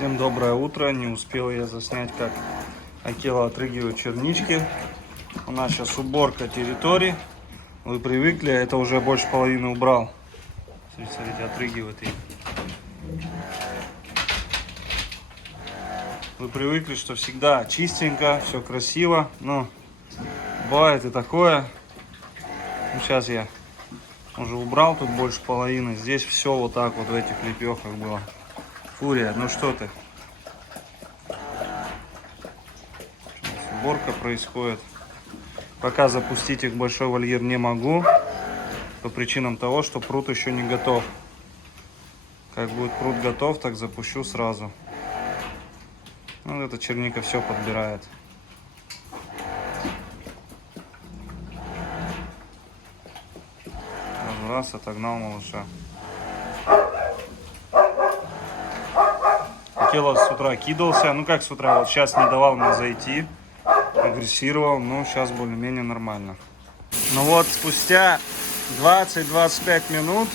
Всем доброе утро. Не успел я заснять, как Акела отрыгивает чернички. У нас сейчас уборка территории. Вы привыкли, это уже больше половины убрал. Смотрите, отрыгивает их. Вы привыкли, что всегда чистенько, все красиво. Но бывает и такое. Ну, сейчас я уже убрал тут больше половины. Здесь все вот так вот в этих лепехах было. Фурия, ну что ты? Уборка происходит. Пока запустить их в большой вольер не могу. По причинам того, что пруд еще не готов. Как будет пруд готов, так запущу сразу. Вот эта черника все подбирает. Раз, отогнал малыша. Акела с утра кидался. Ну как с утра, вот сейчас не давал мне зайти. Агрессировал, но сейчас более-менее нормально. Ну вот, спустя 20-25 минут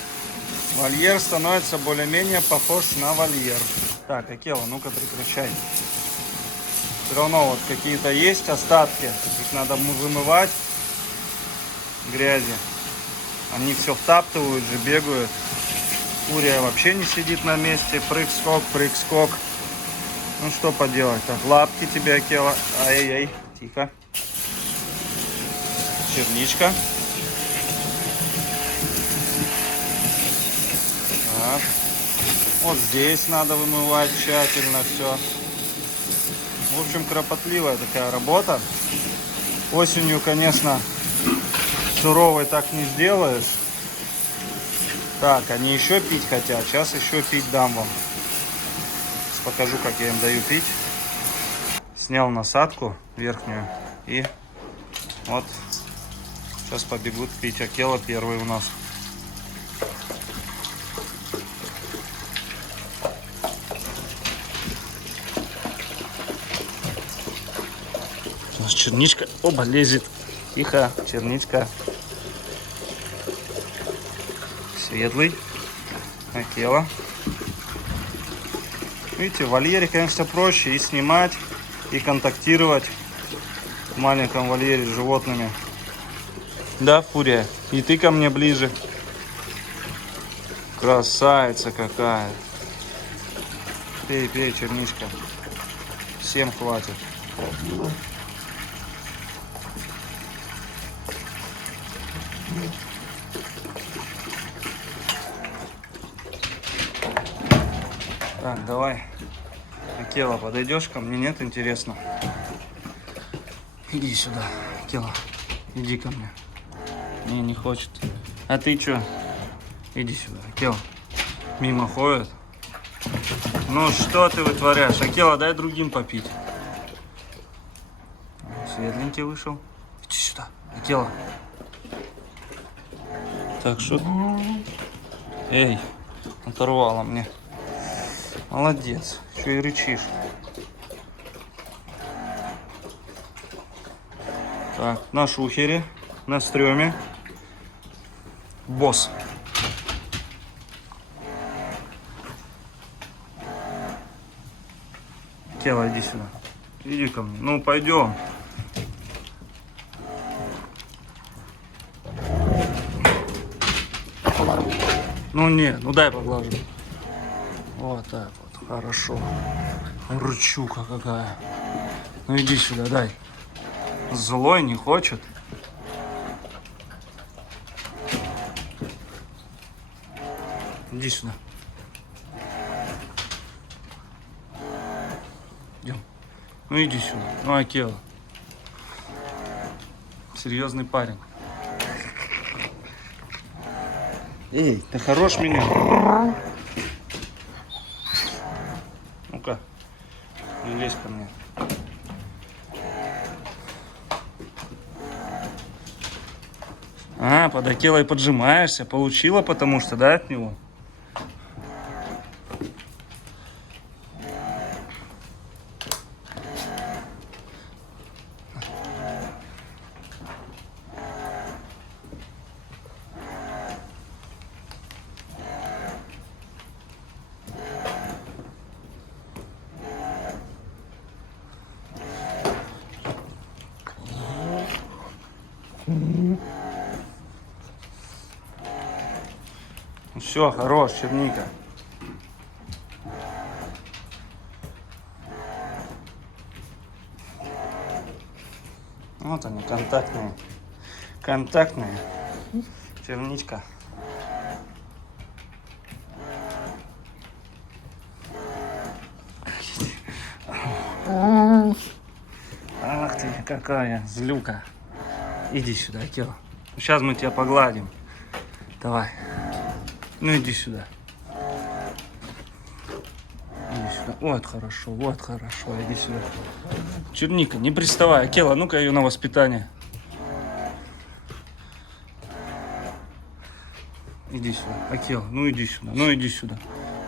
вольер становится более-менее похож на вольер. Так, Акела, ну-ка прекращай. Все равно вот какие-то есть остатки. Их надо вымывать. Грязи. Они все втаптывают же, бегают. Фурия вообще не сидит на месте. Прыг-скок, прыг-скок. Ну что поделать? Так, лапки тебе, Акела. Ай-яй-яй. Тихо. Черничка. Так. Вот здесь надо вымывать тщательно все. В общем, кропотливая такая работа. Осенью, конечно, суровой так не сделаешь. Так, они еще пить хотят. Сейчас еще пить дам вам. Сейчас покажу, как я им даю пить. Снял насадку верхнюю. И вот сейчас побегут пить. Акела первый у нас. У нас черничка. Оба лезет. Тихо, черничка. Светлый. Акела. Видите, в вольере, конечно, проще и снимать, и контактировать в маленьком вольере с животными. Да, Фурия? И ты ко мне ближе. Красавица какая. Пей, пей, черничка. Всем хватит. Так, давай. Акела, подойдешь ко мне? Нет, интересно. Иди сюда, Акела. Иди ко мне. Не хочет. А ты чё? Иди сюда, Акела. Мимо ходит. Ну что ты вытворяешь? Акела, дай другим попить. Светленький вышел. Иди сюда, Акела. Так, что? Эй, оторвала мне. Молодец. Еще и рычишь. Так, на шухере, на стреме. Босс. Акела, иди сюда. Иди ко мне. Ну, пойдем. Ну, нет, ну дай поглажу. Вот так вот, хорошо. Рычука какая. Ну, иди сюда, дай. Злой не хочет. Иди сюда. Идем. Ну иди сюда. Ну, Акела. Серьезный парень. Эй, ты хорош меня? Ну-ка, не лезь ко мне. А, под Акелой поджимаешься. Получила, потому что, да, от него? Все, хорош, черника. Вот они, контактные. Контактные. Черничка. Ах ты, какая злюка. Иди сюда, Акела. Сейчас мы тебя погладим. Давай. Ну иди сюда. Иди сюда. Вот хорошо, иди сюда. Черника, не приставай. Акела, ну-ка ее на воспитание. Иди сюда. Акела, ну иди сюда, ну иди сюда.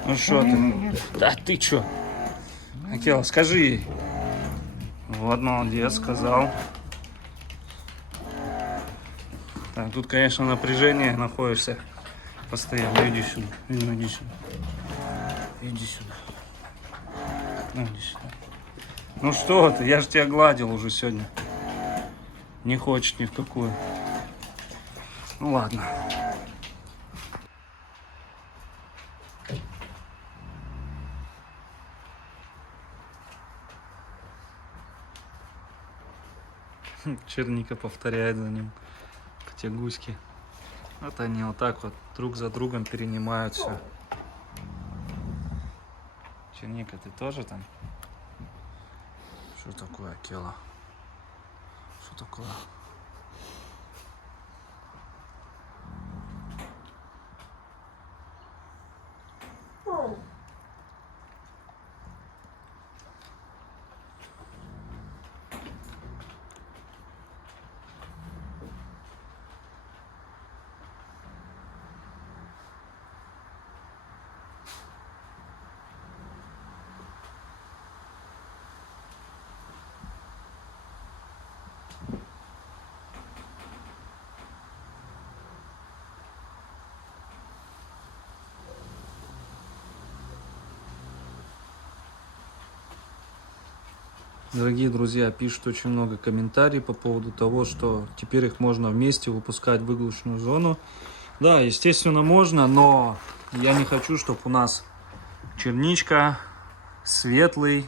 Ну что ты? Да ты чё? Акела, скажи ей. Вот, молодец, сказал. Так, тут, конечно, напряжение находишься постоянно. Иди сюда, ну иди сюда. Иди сюда. Ну иди сюда. Ну что ты, я же тебя гладил уже сегодня. Не хочешь ни в какую. Ну ладно. Черника повторяет за ним. Потягуськи. Вот они вот так вот друг за другом перенимают все. Черника, ты тоже там? Что такое, Акела? Что такое? Дорогие друзья, пишут очень много комментариев по поводу того, что теперь их можно вместе выпускать в выгрузочную зону. Да, естественно, можно, но я не хочу, чтобы у нас черничка, светлый,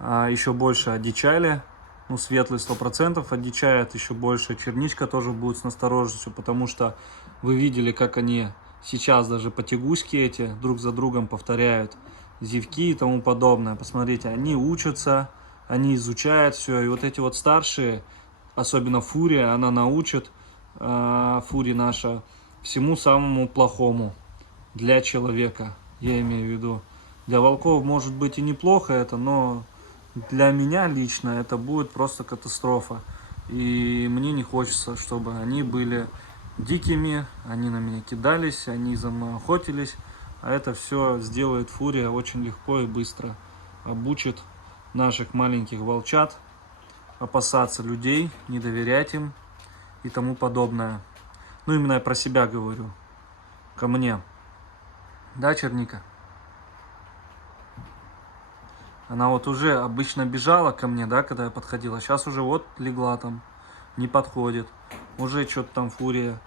еще больше одичали. Ну, светлый 100% одичает, еще больше черничка тоже будет с настороженностью, потому что вы видели, как они сейчас даже потягуськи эти друг за другом повторяют зевки и тому подобное. Посмотрите, они учатся, они изучают все, и вот эти вот старшие, особенно Фурия, она научит, Фури наша, всему самому плохому для человека, я имею в виду. Для волков может быть и неплохо это, но для меня лично это будет просто катастрофа. И мне не хочется, чтобы они были дикими, они на меня кидались, они за мной охотились. А это все сделает Фурия очень легко и быстро. Обучит наших маленьких волчат опасаться людей, не доверять им и тому подобное. Ну, именно я про себя говорю. Ко мне. Да, Черника? Она вот уже обычно бежала ко мне, да, когда я подходила. Сейчас уже вот легла там, не подходит. Уже что-то там Фурия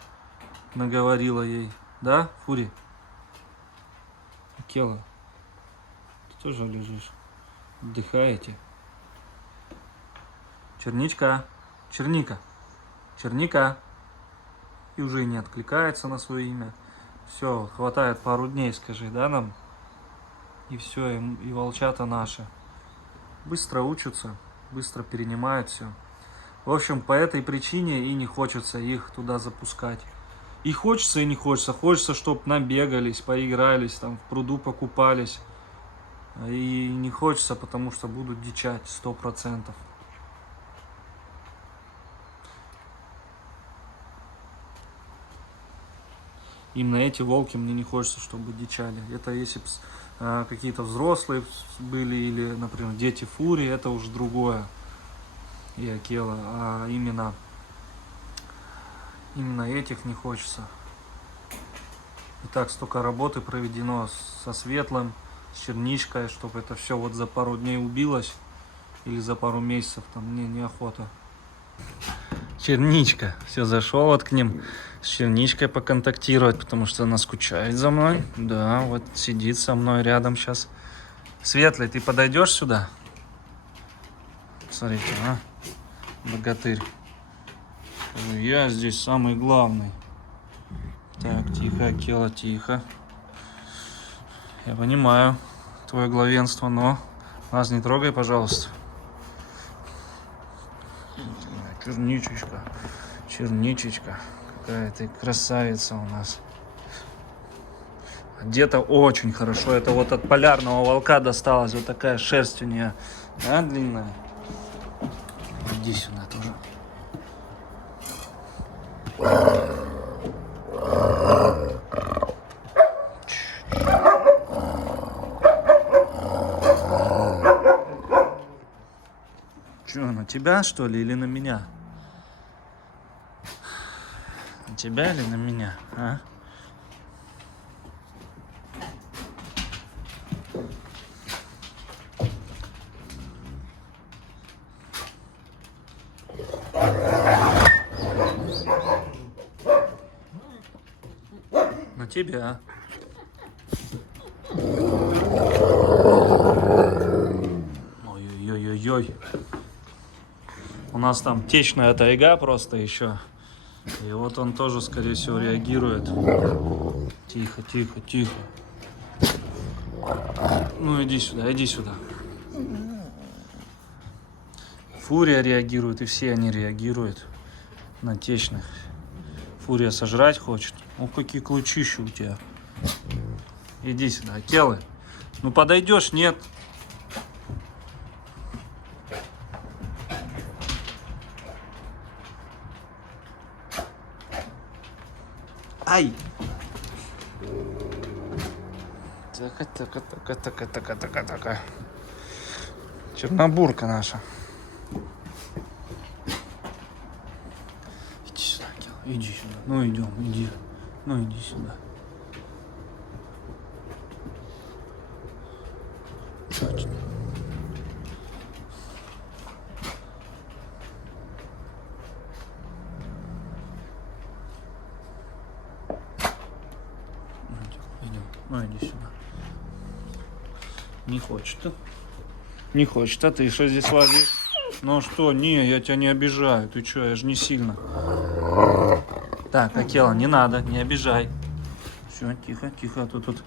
наговорила ей. Да, Фури? Акела, ты тоже лежишь? Отдыхаете? Черничка, Черника, Черника. И уже не откликается на свое имя. Все, хватает пару дней, скажи, да, нам? И все, и волчата наши быстро учатся, быстро перенимают все. В общем, по этой причине и не хочется их туда запускать. И хочется, и не хочется. Хочется, чтобы набегались, поигрались, там в пруду покупались. И не хочется, потому что будут дичать 100%. Именно эти волки мне не хочется, чтобы дичали. Это если бы какие-то взрослые были, или, например, дети Фури, это уже другое. И Акела. А именно этих не хочется. И так столько работы проведено со светлым, с черничкой, чтобы это все вот за пару дней убилось. Или за пару месяцев, там мне неохота. Черничка. Все, зашел вот к ним с черничкой поконтактировать, потому что она скучает за мной. Да, вот сидит со мной рядом сейчас. Светлый, ты подойдешь сюда? Смотрите, а? Богатырь. Я здесь самый главный. Так, тихо, Акела, тихо. Я понимаю твое главенство, но нас не трогай, пожалуйста. Черничечка, черничечка. Какая ты красавица у нас. Одета очень хорошо. Это вот от полярного волка досталась. Вот такая шерсть у нее. А, длинная. Иди сюда тоже. Че, на тебя, что ли, или на меня? На тебя или на меня, а? На тебя. Ой-ой-ой-ой. У нас там течная тайга просто еще. И вот он тоже, скорее всего, реагирует. Тихо, тихо, тихо. Ну иди сюда, иди сюда. Фурия реагирует, и все они реагируют на течных. Фурия сожрать хочет. О, какие клычища у тебя. Иди сюда, Акелы. Ну подойдешь, нет. Ай! Така. Чернобурка наша. Иди сюда, Акела, иди сюда. Ну идем, иди. Ну иди сюда. Точно. Идем. Ну иди сюда. Не хочет. Не хочет, а ты что здесь лазишь? Ну что, не, я тебя не обижаю. Ты что, я же не сильно. Так, Акела, не надо, не обижай. Все, тихо, тихо, а то тут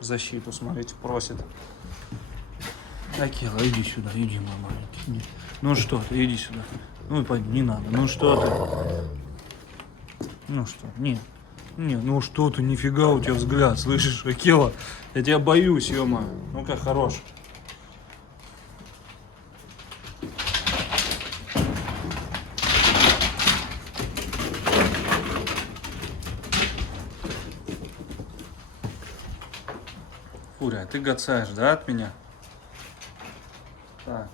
защиту, смотрите, просит. Акела, иди сюда, иди, мой маленький. Иди. Ну что ты, иди сюда. Ну и пойди, не надо. Ну что ты? Ну что, не, ну что ты, нифига у тебя взгляд, слышишь, Акела? Я тебя боюсь, ё-моё. Ну-ка, хорош. Фурия, ты гацаешь, да, от меня? Так.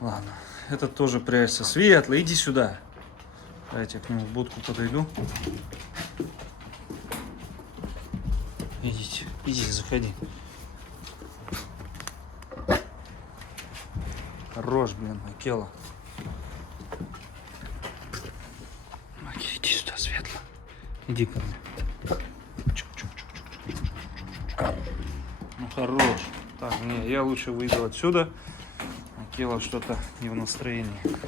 Ладно. Этот тоже прячется. Светлый, иди сюда. Давайте я к нему в будку подойду. Идите, иди, заходи. Хорош, блин, Акела. Иди сюда, Светло. Иди ко мне. Ну хорош. Так, не, я лучше выйду отсюда. Акела что-то не в настроении.